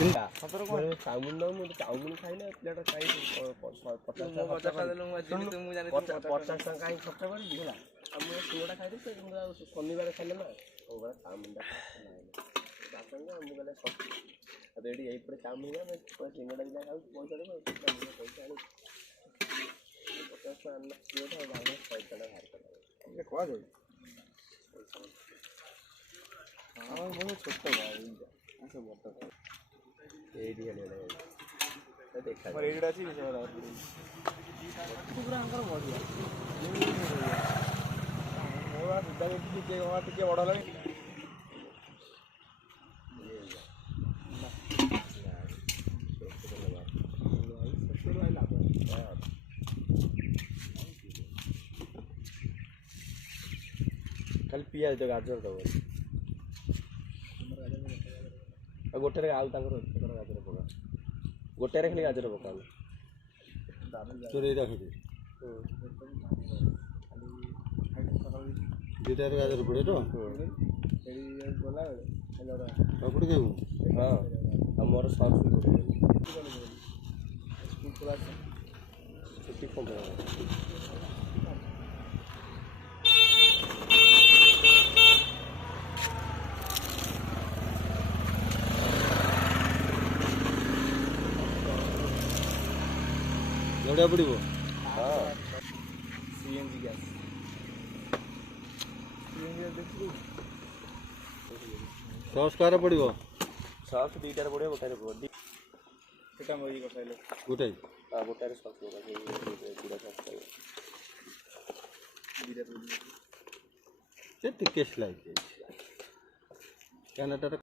ଚାଉମିନ ଦବ ମୁଁ ଚାଉମିନ ଖାଇଲେ ପ୍ଲେଟ କାହିଁକି 50 ଟଙ୍କା କାହିଁକି ଖର୍ଚ୍ଚ କରିବି ହେଲା ଆଉ ମୁଁ ପୁଅଟା ଖାଇଦେବି ଶନିବାର ଖାଇଲେ ନା ସବୁବେଳେ ଚାଉମିନଟା ମୁଁ କହିଲେ ରେଡ଼ି ଏଇପଟେ ଚାଉମିନ ସିଙ୍ଗଡ଼ା ଦିଟା ଖାଉଛି ପଇସା ଦେବ ପଇସା ଆଣି 50 ଟଙ୍କା ଆଣିଲା ପ୍ଲେଟ ଆଉ ବାହାଘର 100 ଟଙ୍କା ବାହାର କଲା କୁହାଯାଏ ହଁ ବହୁତ ଛୋଟ ଏଇଠି ଦେଖା ଏଇଟା ଅଛି ଟିକେ ବଡ଼ ହେଲାଣି ଖାଲି ପିଆଜ ତ ଗାଜର ଦେବ ଆଉ ଗୋଟେରେ ଆଉ ତାଙ୍କର ଗାଜର ପକା ଗୋଟେରେ ଖାଲି ଗାଜର ପକାନ୍ତୁ ଦୁଇଟାରେ ଗାଜର ପଡ଼େ ତ ହଁ ଆମର ସସ୍ ଛୁଟି ଜଡ଼ିଆ ପଡ଼ିବ ହଁ ସିଏନଜି ଗ୍ୟାସ୍ ସସ୍ କାହାର ପଡ଼ିବ ସସ୍ ଦୁଇଟାରେ ପଡ଼ିବ ଗୋଟାରେ ପଡ଼ିବ ସେଟା ମରି କଟାଇଲେ ଗୋଟାଏ ଗୋଟାରେ ସସ୍ ପକା ଟିକେ ସ୍ଲାଇଟ୍ କାହିଁକିନା